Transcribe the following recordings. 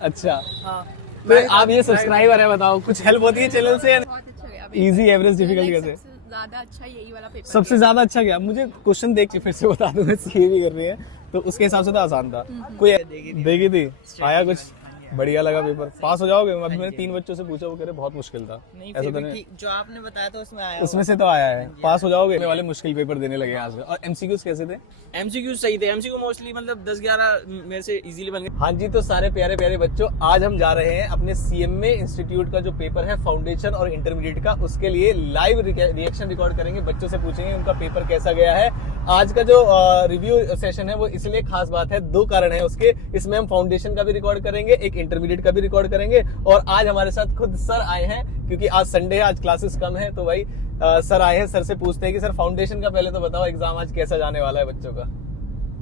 अच्छा, हाँ तो आप ये सब्सक्राइबर है, बताओ कुछ हेल्प होती है चैनल से? बहुत अच्छा गया इजी, एवरेज, डिफिकल्ट कैसे? सबसे ज्यादा अच्छा यही वाला पेपर सबसे ज्यादा अच्छा क्या? मुझे क्वेश्चन देख के फिर से बता दूं, मैं सीए भी कर रही है तो उसके हिसाब से तो आसान था। कोई देखी थी? आया कुछ बढ़िया लगा पेपर? पास हो जाओगे? अभी मैंने 3 बच्चों से पूछा, वो कह रहे बहुत मुश्किल था। नहीं ऐसा फिर तो भी नहीं, ठीक, जो आपने बताया था उसमें आया उसमें से तो आया है। पास हो जाओगे? वाले मुश्किल पेपर देने लगे आज। और एमसीक्यूज कैसे थे? एमसीक्यू सही थे। एमसीक्यू मोस्टली मतलब 10-11 में से इजीली बन गए। हाँ जी, तो सारे प्यारे प्यारे बच्चों, आज हम जा रहे हैं अपने सीएमए इंस्टीट्यूट का जो पेपर है फाउंडेशन और इंटरमीडिएट का, उसके लिए लाइव रिएक्शन रिकॉर्ड करेंगे। बच्चों से पूछेंगे उनका पेपर कैसा गया है। आज का जो रिव्यू सेशन है वो इसलिए खास बात है, 2 कारण है उसके। इसमें हम फाउंडेशन का भी रिकॉर्ड करेंगे, एक इंटरमीडिएट का भी रिकॉर्ड करेंगे। और आज हमारे साथ खुद सर आए हैं, क्योंकि आज संडे है, आज क्लासेस कम है, तो भाई सर आए हैं। सर से पूछते हैं कि सर फाउंडेशन का पहले तो बताओ, एग्जाम आज कैसा जाने वाला है बच्चों का?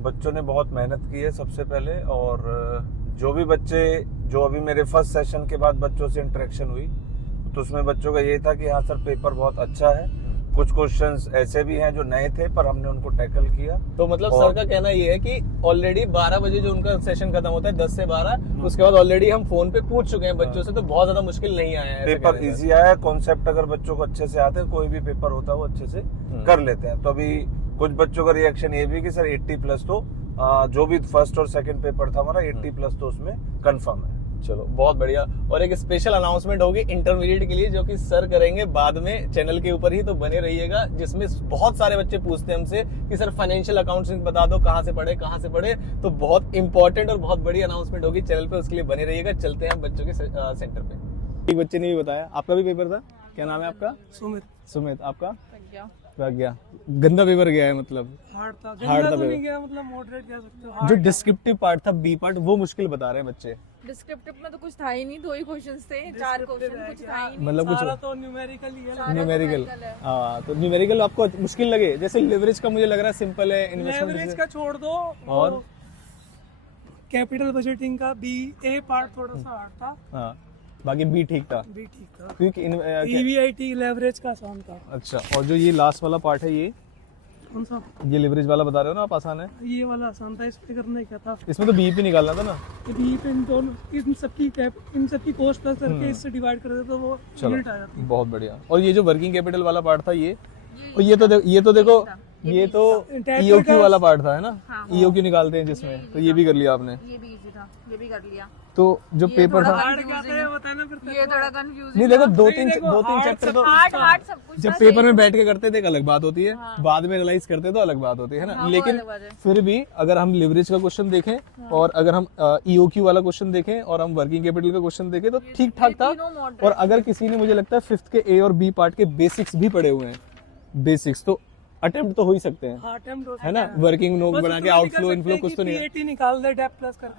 बच्चों ने बहुत मेहनत की है सबसे पहले, और जो भी बच्चे, जो अभी मेरे फर्स्ट सेशन के बाद बच्चों से इंटरेक्शन हुई, तो उसमें बच्चों का ये था कि हाँ सर पेपर बहुत अच्छा है। कुछ क्वेश्चंस ऐसे भी हैं जो नए थे पर हमने उनको टैकल किया। तो मतलब सर का कहना ये है कि ऑलरेडी 12 बजे जो उनका सेशन खत्म होता है, 10 से 12, उसके बाद ऑलरेडी हम फोन पे पूछ चुके हैं बच्चों से, तो बहुत ज्यादा मुश्किल नहीं आया है। पेपर इजी आया है। कॉन्सेप्ट अगर बच्चों को अच्छे से आते हैं, कोई भी पेपर होता है वो अच्छे से कर लेते हैं। तो अभी कुछ बच्चों का रिएक्शन ये भी कि सर 80+ तो जो भी फर्स्ट और सेकंड पेपर था हमारा 80+ तो उसमें कंफर्म है। चलो बहुत बढ़िया। और एक स्पेशल अनाउंसमेंट होगी इंटरमीडिएट के लिए, जो कि सर करेंगे बाद में चैनल के ऊपर ही, तो बने रहिएगा। जिसमें बहुत सारे बच्चे पूछते हैं हमसे कि सर फाइनेंशियल अकाउंटिंग बता दो, कहाँ से पढ़े, तो बहुत इंपॉर्टेंट और बहुत बड़ी अनाउंसमेंट होगी चैनल पे, उसके लिए बने रहिएगा। चलते हैं हम बच्चों के सेंटर पे। एक बच्चे ने भी बताया, आपका भी पेपर था, क्या नाम है आपका? सुमित। आपका? प्रज्ञा। गंदा पेपर गया है मतलब? हार्ड था नहीं गया, मतलब मॉडरेट कह सकते हो। जो डिस्क्रिप्टिव पार्ट था, बी पार्ट, वो मुश्किल बता रहे हैं बच्चे। डिस्क्रिप्टिव में तो कुछ था ही नहीं, 2 ही क्वेश्चंस थे, 4 क्वेश्चन कुछ था ही नहीं। मतलब कुछ सारा तो न्यूमेरिकल ही है। न्यूमेरिकल, हाँ। तो न्यूमेरिकल आपको मुश्किल लगे? जैसे लेवरेज का मुझे लग रहा है सिंपल है, लेवरेज इन्वेस्टमेंट का छोड़ दो, और कैपिटल बजटिंग का ए पार्ट थोड़ा सा हार्ड था। हाँ, बाकी बी ठीक था। क्योंकि ईवीआईटी लेवरेज का आसान था। अच्छा, और जो ये लास्ट वाला पार्ट है, ये कौन सा? ये लेवरेज वाला बता रहे हो ना आप, आसान है? ये वाला आसान था, इस पे करने क्या था? इसमें तो बी पे निकालना था ना। बी पे इन सबकी कॉस्ट प्लस करके इससे डिवाइड कर देते तो वो यूनिट आ जाती। बहुत बढ़िया। और ये जो वर्किंग कैपिटल वाला पार्ट था, ये तो देखो, ये तो ईओक्यू वाला पार्ट था, है ना? ईओक्यू निकालते हैं जिसमें, तो ये भी कर लिया आपने? ये भी इजी था, ये भी कर लिया। तो जो पेपर था, ये थोड़ा कंफ्यूजिंग। नहीं देखो, 2-3 चैप्टर तो हार्ड सब कुछ जब पेपर में बैठ के करते थे एक अलग बात होती है, बाद में रियलाइज करते तो अलग बात होती है ना। लेकिन फिर भी अगर हम लिवरेज का क्वेश्चन देखें और अगर हम ईओक्यू वाला क्वेश्चन देखें और हम वर्किंग कैपिटल का क्वेश्चन देखें, तो ठीक ठाक था। और अगर किसी ने, मुझे लगता है 5th के ए और बी पार्ट के बेसिक्स भी पढ़े हुए हैं, बेसिक्स तो अटेम्प्ट तो हो ही सकते हैं, है ना? वर्किंग नोट बना के आउटफ्लो इनफ्लो कुछ तो नहीं है। निकाल दे डेप प्लस कर।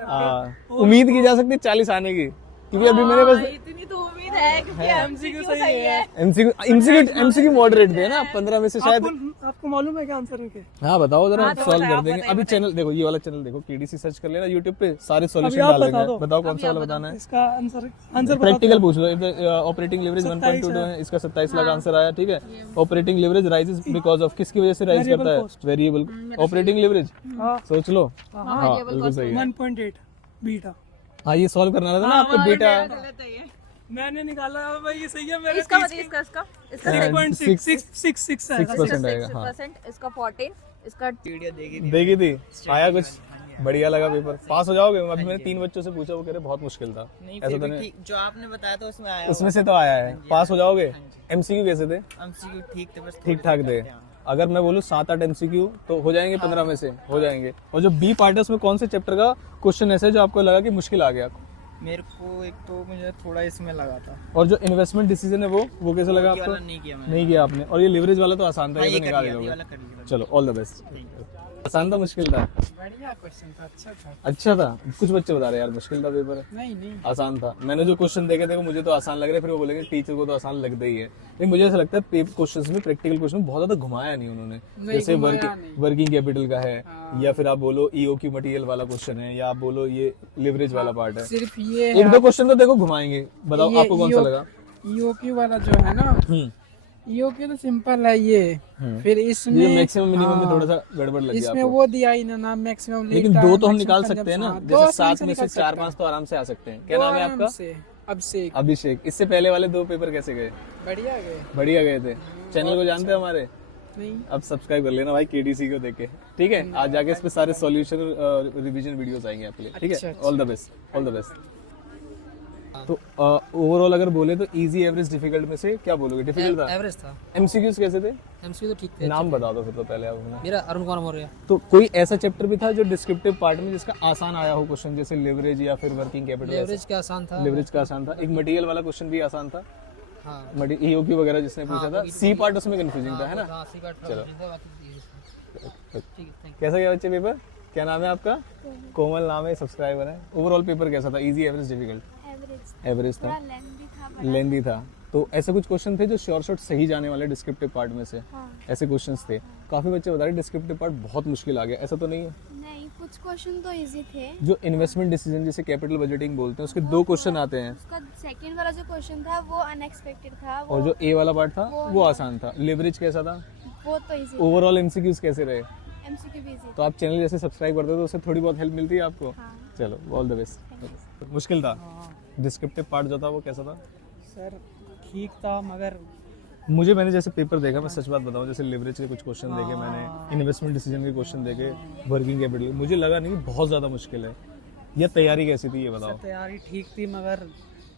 उम्मीद की जा सकती है 40 आने की, क्योंकि अभी मेरे पास इतनी तो उम्मीद है, क्योंकि एमसीक्यू सही है। एमसीक्यू मॉडरेट थे ना, 15 में से शायद। आपको मालूम है क्या आंसर इनके? हाँ बताओ जरा, सॉल्व कर देंगे। अभी चैनल देखो, ये वाला चैनल देखो, केडीसी सर्च कर लेना यूट्यूब पे, सारे सॉल्यूशन डाल देंगे। बताओ कौन सा वाला बताना है? इसका आंसर प्रैक्टिकल पूछ लो। ऑपरेटिंग लेवरेज 1.22 है, इसका 27 लाख आंसर आया, ठीक है। Operating leverage rises because of, किसकी वजह से राइज करता है? वेरिएबल ऑपरेटिंग लेवरेज, सोच लो। हाँ बिल्कुल सही है। 1.8 बीटा। हाँ, ये सॉल्व करना था ना आपको बेटा। मैंने निकाला भाई, ये सही है मेरे। इसका 6% आएगा। हाँ, इसका 14, इसका देखी थी, आया कुछ बढ़िया लगा पेपर? पास हो जाओगे? अभी मैंने 3 बच्चों से पूछा, वो कह रहे बहुत मुश्किल था। ऐसा तो नहीं, जो आपने बताया था उसमें आया, उसमें से तो आया है। पास हो जाओगे? एमसीक्यू कैसे थे? एमसीक्यू ठीक थे, बस ठीक ठाक थे। अगर मैं बोलूँ 7-8 एमसीक्यू तो हो जाएंगे, 15 में से हो जाएंगे। और जो बी पार्ट है, उसमें कौन से चैप्टर का क्वेश्चन ऐसा है जो आपको लगा कि मुश्किल आ गया? मेरे को एक तो मुझे थोड़ा इसमें लगा था। और जो इन्वेस्टमेंट डिसीजन है वो कैसे लगा आपको? नहीं किया आपने। और ये लिवरेज वाला तो आसान था, ये तो निकाल दोगे। चलो ऑल द बेस्ट। आसान था, मुश्किल था? बढ़िया क्वेश्चन था, अच्छा था। कुछ बच्चे बता रहे यार मुश्किल था पेपर। नहीं आसान था। मैंने जो क्वेश्चन देखे थे वो मुझे तो आसान लग रहे, फिर वो बोलेंगे टीचर को तो आसान लगता ही है। लेकिन मुझे ऐसा लगता है क्वेश्चंस में, प्रैक्टिकल क्वेश्चन बहुत ज्यादा घुमाया नहीं उन्होंने। जैसे वर्किंग कैपिटल का है, या फिर आप बोलो ईओक्यू मटेरियल वाला क्वेश्चन है, या आप बोलो ये लिवरेज वाला पार्ट है। सिर्फ ये 1-2 क्वेश्चन तो देखो घुमाएंगे। बताओ आपको कौन सा लगा? ईओक्यू वाला जो है ना, यो के तो सिंपल है ये, फिर ये इसमें मैक्सिमम मिनिमम में हाँ, थोड़ा सा गड़बड़ लगी इसमें आपको। वो दिया ही ना मैक्सिमम, लेकिन दो तो हम निकाल सकते हैं ना, जैसे 7 में से 4-5 तो आराम से आ सकते हैं। क्या नाम है आपका? अभिषेक। अभिषेक। इससे पहले वाले 2 पेपर कैसे गए? बढ़िया गए। बढ़िया गए थे। चैनल को जानते हैं हमारे? नहीं अब सब्सक्राइब कर लेना भाई केडीसी को देख के, ठीक है? आज जाके इस पे सारे सॉल्यूशन रिवीजन वीडियोस आएंगे आपके लिए, ठीक है? All the best, all the best. तो ओवरऑल अगर बोले तो इजी, एवरेज, डिफिकल्ट में से क्या बोलोगे? डिफिकल्ट था? एवरेज था। एमसीक्यूज कैसे थे? एमसीक्यू तो ठीक थे। नाम बता दो फिर तो पहले आप अपना। मेरा अरुण कुमार मौर्य। तो कोई ऐसा चैप्टर भी था जो डिस्क्रिप्टिव पार्ट में जिसका आसान आया हो क्वेश्चन, जैसे लेवरेज या फिर वर्किंग कैपिटल? लेवरेज का आसान था। लेवरेज का आसान था। एक मटेरियल वाला क्वेश्चन भी आसान था, हाँ ईओक्यू वगैरह जिसने पूछा था। सी पार्ट उसमें कंफ्यूजिंग था, है ना? हाँ, सी पार्ट था, चलो। ठीक है, थैंक कैसा गया बच्चे पेपर? क्या नाम है आपका? कोमल नाम है, सब्सक्राइबर है। ओवरऑल पेपर कैसा था? Easy, average, difficult? एवरेज था। लेंदी था। तो ऐसे कुछ क्वेश्चन थे जो श्योर शॉट सही जाने वाले डिस्क्रिप्टिव पार्ट में से, ऐसे क्वेश्चंस थे। काफी बच्चे बता रहे डिस्क्रिप्टिव पार्ट बहुत मुश्किल आ गया, ऐसा तो नहीं है? नहीं, कुछ क्वेश्चन तो इजी थे। जो इन्वेस्टमेंट डिसीजन जिसे कैपिटल बजटिंग बोलते हैं, उसके 2 क्वेश्चन आते हैं, उसका सेकंड वाला जो क्वेश्चन था वो अनएक्सपेक्टेड था, और जो ए वाला पार्ट था वो आसान था। लेवरेज कैसा था? वो तो इजी। ओवरऑल एमसीक्यूज कैसे रहे? एमसीक्यू भी इजी। तो आप चैनल जैसे सब्सक्राइब करते हो तो उससे थोड़ी बहुत हेल्प मिलती है आपको? हाँ। चलो, ऑल द बेस्ट। मुश्किल था? डिस्क्रिप्टिव पार्ट जो था वो कैसा था? सर ठीक था, मगर मैंने जैसे पेपर देखा, मैं सच बात बताऊं, जैसे लेवरेज के कुछ क्वेश्चन देखे मैंने, इन्वेस्टमेंट डिसीजन के क्वेश्चन देखे, वर्किंग कैपिटल, मुझे लगा नहीं कि बहुत ज़्यादा मुश्किल है। या तैयारी कैसी थी ये बताओ? तैयारी ठीक थी, मगर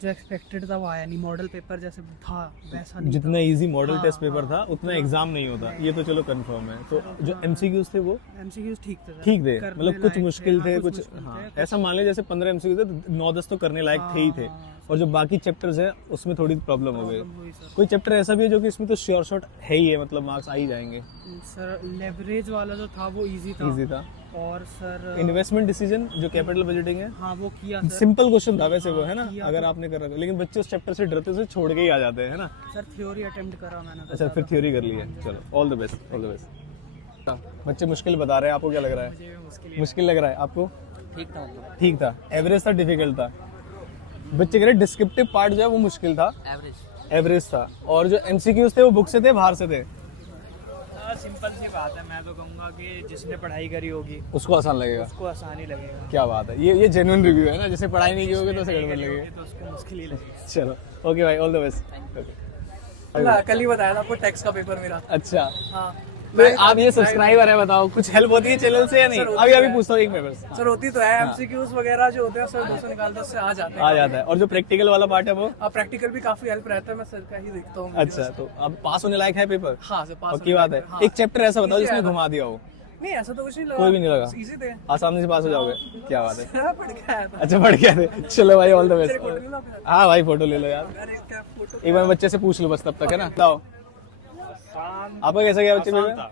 जो एक्सपेक्टेड था वो आया नहीं। मॉडल पेपर जैसे था वैसा नहीं। जितना इजी मॉडल टेस्ट पेपर था उतना एग्जाम नहीं होता, ये तो चलो कंफर्म है। तो जो एमसीक्यूज थे वो एमसीक्यूज ठीक थे सर। ठीक थे, करने मतलब कुछ लायक मुश्किल थे, हाँ, कुछ मुश्किल हाँ थे, ऐसा मान ले जैसे 15 एमसीक्यू थे, 9-10 तो करने लायक थे ही थे, और जो बाकी चैप्टर्स है उसमें थोड़ी प्रॉब्लम हो गई। हुई सर। कोई चैप्टर ऐसा भी है जो कि इसमें तो श्योर शॉट है ही है, मतलब मार्क्स आ ही जाएंगे? सर लेवरेज वाला जो था वो इजी था। इजी था। और सर इन्वेस्टमेंट डिसीजन जो कैपिटल बजटिंग है, हाँ वो किया सर। सिंपल क्वेश्चन था वैसे वो, है ना? किया अगर आपने कर रखा, लेकिन बच्चे उस चैप्टर से डरते से छोड़ के ही आ जाते हैं, है ना? सर थ्योरी अटेम्प्ट करा मैंने। अच्छा, फिर थ्योरी कर ली है। चलो, all the best, all the best. बच्चे मुश्किल बता रहे हैं, आपको क्या लग रहा है? मुश्किल लग रहा है आपको? ठीक था मतलब। ठीक था। एवरेज था, डिफिकल्ट था? बच्चे कह रहे डिस्क्रिप्टिव पार्ट जो है वो मुश्किल था, एवरेज। एवरेज था। और जो एमसीक्यूज थे वो बुक से थे, बाहर से थे? सिंपल सी बात है, मैं तो कहूँगा कि जिसने पढ़ाई करी होगी उसको आसान लगेगा। उसको आसानी लगेगा, क्या बात है, ये जेन्युइन रिव्यू है ना? जैसे पढ़ाई नहीं की होगी तो उसे गड़बड़ लगेगी। तो उसको मुश्किल ही लगेगा। चलो, ओके भाई, ऑल द बेस्ट। कल ही बताया था आपको टैक्स का पेपर मेरा। अच्छा, हाँ तो आप ये सब्सक्राइबर है, बताओ कुछ हेल्प होती है चैनल से या नहीं? अभी पूछता हूँ एक पेपर सर होती तो है। एमसीक्यूज वगैरह जो होते हैं सर 200 निकाल 10 से आ जाते हैं। आ जाता है। और जो प्रैक्टिकल वाला पार्ट है वो? अब प्रैक्टिकल भी काफी हेल्प रहता है, मैं सर का ही देखता हूँ। अच्छा, तो अब पास होने लायक है पेपर? हाँ सर पास पक्की बात है। हाँ। एक चैप्टर ऐसा बताओ जिसने घुमा दिया हो? नहीं ऐसा तो कुछ नहीं लगा। कोई भी नहीं लगा? इजी थे। आसानी से पास हो जाओगे? क्या बात है। पढ़ के आया था। अच्छा, बढ़ गया थे। चलो भाई, ऑल द बेस्ट। फोटो ले लो अपना। हाँ भाई, फोटो ले लो यार। अरे क्या फोटो। एक बार बच्चे से पूछ लो बस तब तक, है ना? बताओ आपका कैसा गया बच्चे पेपर?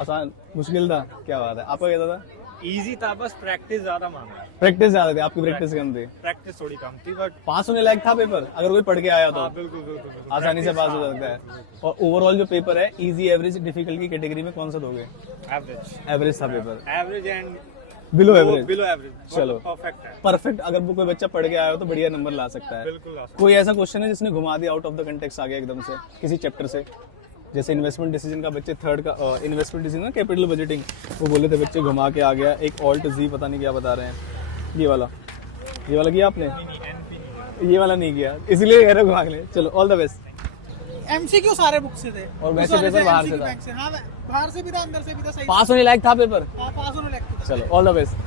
आसान? मुश्किल था? क्या बात है। आपका कैसा था? इजी था, बस प्रैक्टिस ज्यादा मांगा। प्रैक्टिस ज्यादा थी, आपकी प्रैक्टिस कम थी? प्रैक्टिस थोड़ी कम थी, बट पास होने लायक था पेपर अगर कोई पढ़ के आया तो? बिल्कुल बिल्कुल आसानी से पास हो सकता है। और ओवरऑल जो पेपर है, इजी, एवरेज, डिफिकल्ट की कैटेगरी में कौन सा दोगे? एवरेज। एवरेज था paper? Average and below average? Below average. चलो, परफेक्ट है, परफेक्ट। अगर वो कोई बच्चा पढ़ के आया हो तो बढ़िया नंबर ला सकता है। बिल्कुल। कोई ऐसा क्वेश्चन है जिसने घुमा दिया, आउट ऑफ द कंटेक्स्ट आ गया एकदम से किसी चैप्टर से? जैसे इन्वेस्टमेंट डिसीजन का बच्चे थर्ड का इन्वेस्टमेंट डिसीजन कैपिटल बजटिंग, वो बोले थे बच्चे घुमा के आ गया। एक ऑल्ट जी पता नहीं क्या बता रहे हैं, ये वाला किया आपने? ये वाला नहीं किया, इसलिए कह रहे हो घुमा के लिए। चलो, ऑल द बेस्ट। एमसीक्यू सारे बुक से थे। और वैसे पेपर बाहर से था? हाँ बाहर से भी था, अंदर से भी था। सही पास होने लायक था पेपर? हाँ पास होने लगता था। चलो, ऑल द बेस्ट।